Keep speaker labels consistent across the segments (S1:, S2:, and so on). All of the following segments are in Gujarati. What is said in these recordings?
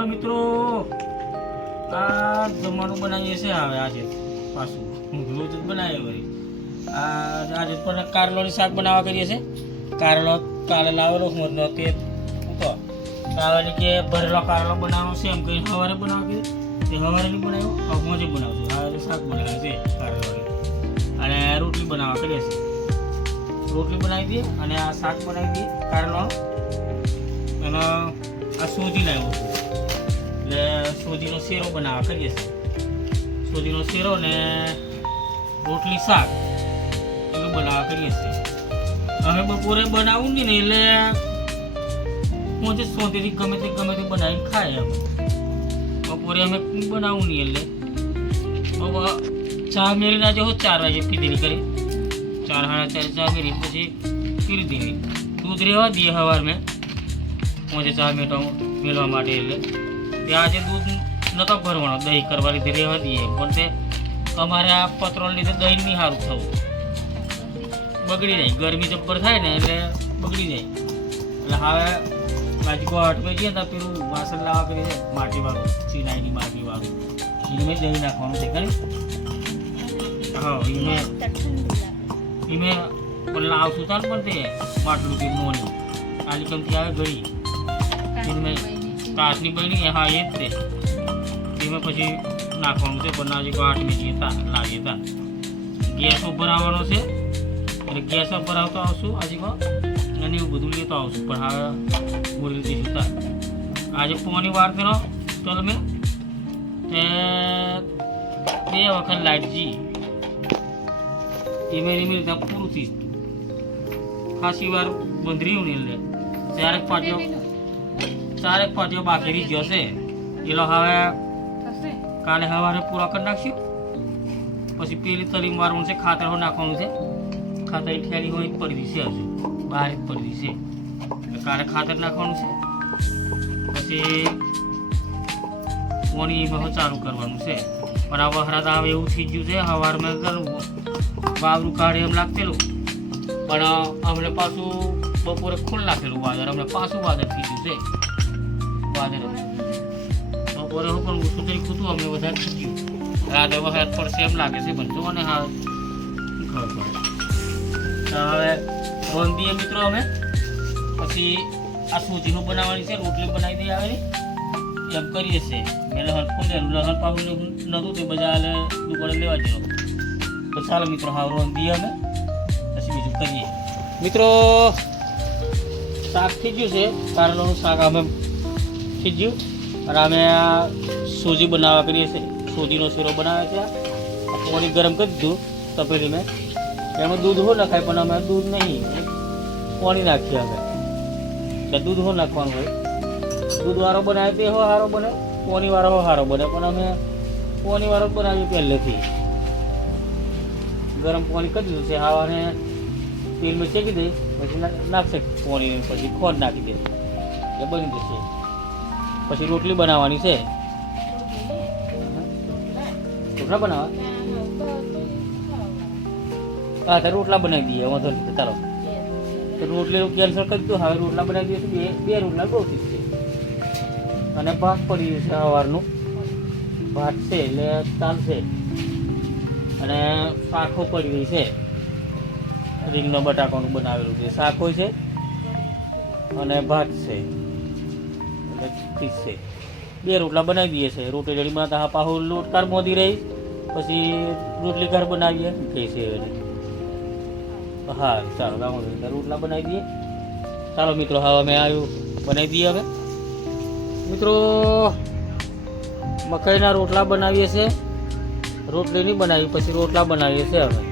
S1: હલો મિત્રો. આ જમવાનું બનાવીએ છે હવે આજે પાછું. રોજ જ બનાવીએ વળી. આ આજે પણ કારેલોની શાક બનાવવા કરીએ છે કારેલો લાવેલો હું જ તે તો કારેલી કે ભરેલો કારેલો બનાવવાનો છે, એમ કઈ સવારે બનાવી તે સવારે નહીં બનાવ્યો, હવે મોજે બનાવશું હવે શાક બનાવે છે કારેલોની અને રોટલી બનાવવા કરીએ છીએ. રોટલી બનાવી દઈએ અને આ શાક બનાવી દઈએ કારેલો અને આ સોજી લાવ્યો છું. એટલે સોજીનો શેરો બનાવવા કરીએ છીએ. સોજીનો શેરો ને રોટલી શાક એટલું બનાવવા કરીએ છીએ. અમે બપોરે બનાવું ને એટલે હું જે સોંતીથી ગમે તે ગમે તે બનાવીને ખાય અમે. બપોરે અમે બનાવું નહીં એટલે. હવે ચા મેરી ના જો ચાર વાગે પીધેલી કરી. ચાર સાડા ચાર ચા મેરી પછી પીરી દેવી દૂધ રહેવા દઈએ સવાર મેં મોજે ચા મેટો મેળવા માટે એટલે. તે આજે દૂધ નતો ભરવાનો દહીં કરવા લીધે રહેવા દઈએ. પણ તે અમારે આ પત્રોલ લીધે દહીં નહીં સારું થવું. બગડી જાય. ગરમી જબ્બર થાય ને એટલે બગડી જાય. એટલે હવે બાજુ અટકે જઈએ તો પેલું વાસણ લાવવા કરી છે માટી વાળું ચીનાઈની માટી વાળું. એને દહીં નાખવાનું છે ખરી? હા એને એને પણ લાવશું તાર પણ તે માટલું કે નોની આલી કમથી આવે ગળી એમને કાચની બની હા એ જ તે એમાં પછી નાખવાનું છે પણ આજે આઠ મિનિટ તા લાગે તા. ગેસ ઉપર આવવાનો છે. એટલે ગેસ ઉપર આવતો આવશું આજે અને એવું બધું લેતો આવશું. પણ હા બોલી દઈશું હતા આજે પોની વાર કરો ચલો મેં તે બે વખત લાઈટ જી ધીમે ધીમે ત્યાં પૂરું થઈ ખાસી વાર બંધરી ને એટલે. ચારેક પાટીઓ ચારેક પાટીઓ બાકી રહી ગયો છે. એલો હવે કાલે સવારે પૂરા કરી નાખશું. પછી પેલી તરી મારવાનું છે ખાતર નાખવાનું છે. ખાતર ઠેલી હોય પડી દીશે હજુ. બહાર જ પડી દીશે એટલે કાલે ખાતર નાખવાનું છે. પછી પોણી બહુ ચાલુ કરવાનું છે. પણ આ વહરાત આવે એવું થઈ ગયું છે સવારમાં વાવરું કાઢે એમ લાગતેલું પણ અમને પાછું બપોરે ખુલ્લા નાખેલું વાદળ. અમને પાછું વાદળ થઈ ગયું છે. વાદળ હું પણ સુધરી ખૂતું અમને વધારે ગયું. રાતે એમ લાગે છે પણ જો ને હા ખબર પડે. હવે રોંધીએ મિત્રો અમે પછી આ સૂજીનું બનાવવાની છે, રોટલી બનાવી એમ કરીએ છીએ. મેં લહણ ફૂલેલું લહણ નહોતું, તે બધા લેવા જેવું ચાલો મિત્રો, હા રોંધીએ અમે પછી બીજું કરીએ. મિત્રો, શાક થઈ ગયું છે કારણોનું શાક અમે થઈ અને અમે સૂજી બનાવવા કરીએ છીએ. સૂજીનો શીરો બનાવે છે. પાણી ગરમ કરી દીધું તપેલી મેં એમાં દૂધ હો નખાય, પણ અમે દૂધ નહીં. પાણી નાખીએ અમે. એટલે દૂધ હો નાખવાનું હોય. દૂધ વાળો બનાવે તે હો સારો બને પોની વાળો હો સારો બને. પણ અમે પોની વાળો જ બનાવીએ પહેલેથી. ગરમ પાણી કરી દીધું છે. હાવાને તેલમાં શેકી દઈ પછી નાખશે પોણી, પછી ખોટ નાખી દે. એ બની જશે. પછી રોટલી બનાવવાની છે. રોટલા બનાવવા? હા, તો રોટલા બનાવી દઈએ, વાંધો નહીં ચાલો. તો રોટલી કેન્સલ કરી દીધું હવે રોટલા બનાવી દઈએ. બે બે રોટલા બહુ છે અને ભાત પડી છે સવારનું. ભાત છે, એટલે ચાલશે અને શાખો પડી છે. રીંગનો બટાકાનું બનાવેલું છે. શાખો છે અને ભાત છે. ઠીક છે. બે રોટલા બનાવી દઈએ છે. રોટલી રેડીમાં તો હા લોટ કાર મોદી રહી, પછી રોટલી ઘર બનાવીએ કહે છે હા, ચાલો રામ રોટલા બનાવી દઈએ ચાલો, મિત્રો હવે અમે આવ્યું બનાવી દઈએ હવે. મિત્રો, મકાઈના રોટલા બનાવીએ છીએ રોટલી નહીં બનાવી, પછી રોટલા બનાવીએ છીએ હવે.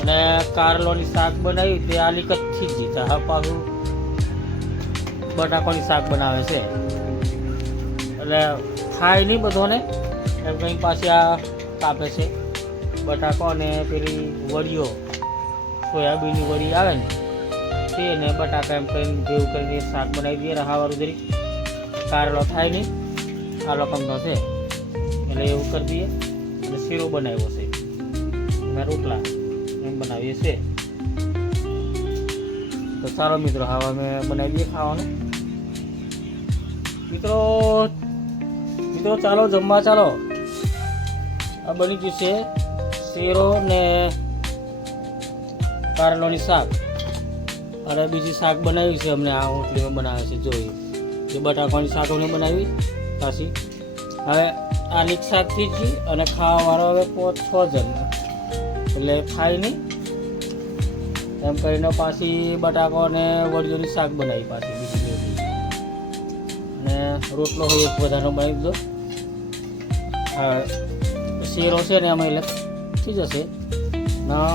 S1: અને કારલોની શાક બનાવી, તે આલી કચ્છી જ જીતા, હા પાછું બટાકાની શાક બનાવે છે. એટલે ખાય નહીં બધોને, એમ કંઈ પાછી આ કાપે છે. બટાકો અને પેલી વડીઓ સોયાબીનની વડી આવે ને, તે ને બટાકા એમ કરીને ભેવું કરીને શાક બનાવી દઈએ રહાવાળું જરી કારેલો થાય નહીં આ લોકોનો છે. એટલે એવું કરી દઈએ. અને શીરો બનાવ્યો છે. અને રોટલા એમ બનાવીએ છીએ. તો ચાલો મિત્રો, હવે અમે બનાવી દઈએ ખાવાનું. મિત્રો મિત્રો, ચાલો, જમવા ચાલો. આ બની ગયું છે શેરો ને કારેલોની શાક. અને બીજી શાક બનાવી છે અમને આ હોટલીમાં બનાવે છે જોઈએ જે બટાકાની શાક અમને બનાવી પાછી હવે આ શાક થઈ ગઈ અને ખાવાવાળો હવે પાંચ છ જણ. એટલે ખાઈ નહીં. એમ કરીને પાછી બટાકો અને વડીઓની શાક બનાવી પાછી બીજી અને રોટલો હોય એક બધાનો બનાવી દીધો. હા શેરો છે ને અમે એટલે થઈ જશે. ના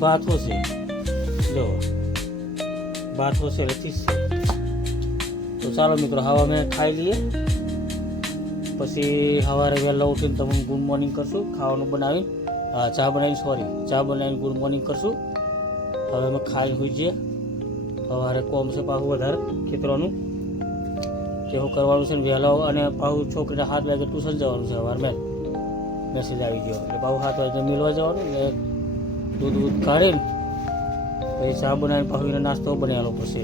S1: ભાત છે. જો ભાત છે એટલે થઈ તો ચાલો મિત્રો, હવા અમે ખાઈ લઈએ. પછી સવારે વહેલા ઉઠીને તમને ગુડ મોર્નિંગ કરશું, ખાવાનું બનાવી ચા બનાવીને સોરી ચા બનાવીને ગુડ મોર્નિંગ કરશું. હવે અમે ખાઈ હોઈ જઈએ સવારે કોમ છે પાછું વધારે, ખેતરોનું. કેવું કરવાનું છે ને વહેલા અને પાછું છોકરીને હાથ વાગે ટ્યુશન જવાનું છે સવારે મેં. મેસેજ આવી ગયો. એટલે પાછું હાથ વાગે મિલવા જવાનું એટલે દૂધ દૂધ કાઢીને પછી ચા બનાવીને પાછું નાસ્તો બનાવેલો પડશે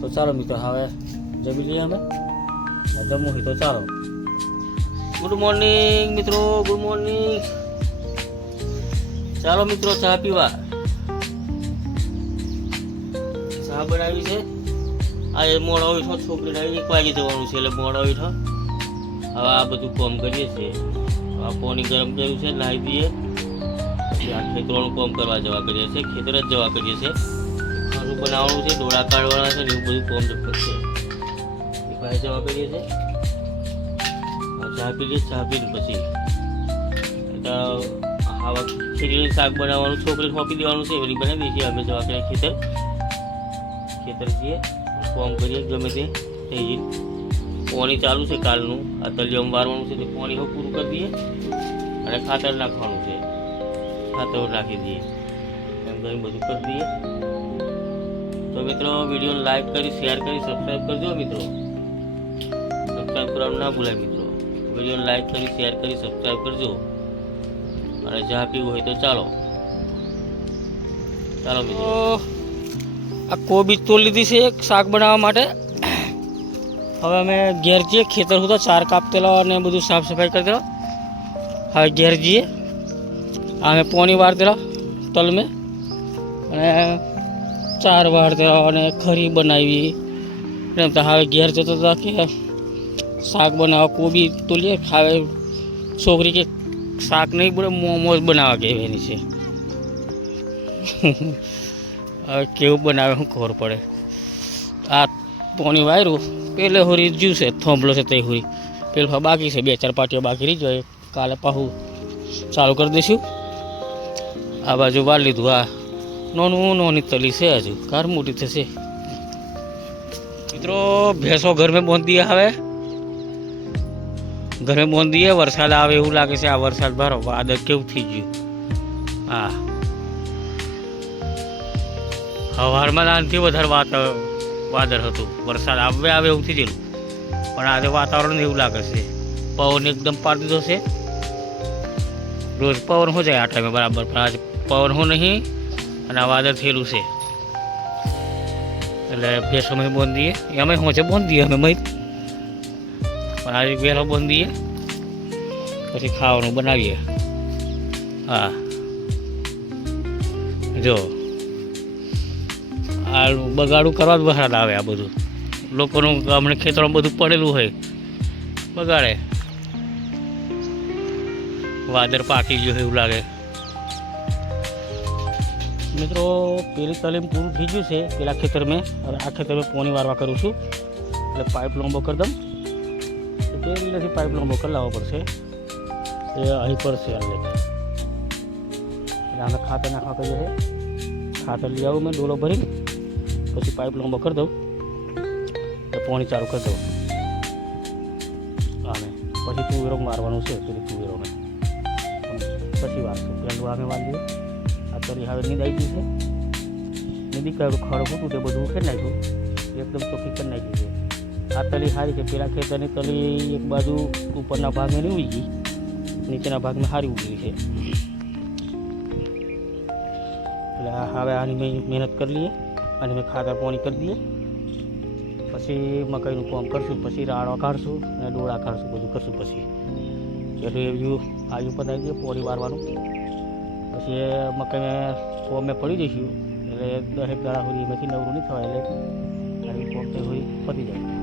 S1: તો ચાલો મિત્રો, હવે જમી લઈએ અમે. જમવું હોય તો ચાલો. ગુડ મોર્નિંગ મિત્રો, ગુડ મોર્નિંગ. ચાલો મિત્રો, ચા પીવા. ચા બનાવી છે. આ એ મોડા છો છોકરીને એક વાગે જવાનું છે, એટલે મોડાવી છો હવે આ બધું કામ કરીએ છીએ. આ પાણી ગરમ કર્યું છે, નાહી દઈએ. આ ખેતરોનું કામ કરવા જવા કરીએ છીએ, ખેતર જ જવા કરીએ છીએ. ખાનું બનાવવાનું છે, ડોળા કાઢવાના છે ને એવું બધું કામ જપત છે. એક વાગે જવા કરીએ છીએ. ચા પી લઈએ, ચા પીને પછી આવા ખીચડી શાક બનાવવાનું, છોકરીને સોંપી દેવાનું છે એવી બનાવી દઈએ અમે જવા કરીએ ખેતર. ખેતર જઈએ ફોર્મ કરીએ, ગમે તે થઈ જઈએ પોણી ચાલુ છે કાલનું. આ તલિયમ વારવાનું છે તે પોણી હવે પૂરું કરી દઈએ. અને ખાતર નાખવાનું છે. ખાતર નાખી દઈએ. એમ કરીને બધું કરી દઈએ. તો મિત્રો વીડિયો લાઈક કરી શેર કરી સબસ્ક્રાઈબ કરજો મિત્રો. સબસ્ક્રાઈબ કરવાનું ના ભૂલાય મિત્રો. વીડિયો લાઈક કરી શેર કરી સબસ્ક્રાઈબ કરજો. અને ચા પીવું હોય તો ચાલો. ચાલો મિત્રો. આ કોબીજ તો લીધી છે એક શાક બનાવવા માટે. હવે અમે ઘેર જઈએ, ખેતર સુધી ચાર કાપતેલા અને બધું સાફ સફાઈ કરી દેવા. હવે ઘેર જઈએ. અમે પોણી વાર દેલા તલમે. અને ચાર વાર દેલા અને ખરી બનાવી. એમ તો હવે ઘેર જતો હતા કે શાક બનાવવા કોબી તોલીએ, ખાવે. છોકરી કે શાક નહીં બોલે મોમોસ બનાવવા કે એની છે. હવે કેવું બનાવે શું ખબર પડે. આ પોણી વાયરું, પેલે હોરી જ્યુસે થોંભલો છે તે હોરી. પેલું બાકી છે, બે ચાર પાટીઓ બાકી રહી જાય. કાલે પાછું ચાલુ કરી દઈશું. આ બાજુ વાર લીધું, આ નોનું નોની તલી છે હજુ. કાર મોટી થશે. મિત્રો, ભેંસો ઘરમાં બોંધી આવે. ઘરે બોંધીએ, વરસાદ આવે એવું લાગે છે. આ વરસાદ ભરો વાદળ કેવું થઈ ગયું. હા. સવારમાં નાનથી વધારે વાત વાદળ હતું. વરસાદ આવે આવે એવું થઈ ગયેલું. પણ આજે વાતાવરણ એવું લાગે છે. પવન એકદમ પાડી દીધો છે. રોજ પવન હો જાય આ ટાઈમે બરાબર, પણ આજે પવન હો નહીં અને આ વાદળ થયેલું છે. એટલે સમય બંધ દઈએ અમે હોંચે બંધ દઈએ અમે મહી પણ આજે વહેલો દઈએ પછી ખાવાનું બનાવીએ. હા. જો આ બગાડું કરવા જ બહાર આવે આ બધું. લોકોનું હમણે ખેતરમાં બધું પડેલું હોય. બગાડે. વાદર પાકી ગયું હોય એવું લાગે. મિત્રો, પેલી તાલીમ પૂરું થઈ ગયું છે પેલા ખેતર મેં આ ખેતર મેં પોની વારવા કરું છું. એટલે પાઇપ લાંબો કરી દઉં. તો રીતેથી પાઇપ લાંબો કરી લાવવો પડશે? એ અહીં પર એટલે એટલે આને ખાતર નાખવા કરીએ છે ખાતર લઈ આવું મેં ડોલો ભરીને. પછી પાઇપ લાંબો કરી દઉં તો પાણી ચાલુ કરી દઉં આમે પછી તુવેરો મારવાનું છે પેલી તુવેરોને પછી વારશું પહેલું આમે વાર દઈએ આ તરી હવે નીંદાઈ ગઈ છે નીંદી કાઢ્યું ખડ હતું તે બધું ઉખેડી નાખ્યું એકદમ ચોખ્ખી કરી નાખી છે આ તલી સારી છે પેલા ખેતરની તલી એક બાજુ ઉપરના ભાગમાં નહીં ઉગી ગઈ નીચેના ભાગમાં સારી ઉગી છે એટલે આ હવે આની મેં મહેનત કરી લઈએ અને મેં ખાતર પાણી કરી દઈએ પછી મકાઈનું કામ કરશું, પછી રાડો કાઢશું અને ડોળા કાઢશું, બધું કરશું પછી. એટલે એવું આવ્યું પતાવી દઈએ પોળી વારવાનું. પછી મકાઈને કોમ કોમે પડી જઈશું. એટલે દરેક દાડા સુધી એમાંથી નવરું નહીં થવાય, એટલે આવી કોમ તે હોય પતી જાય.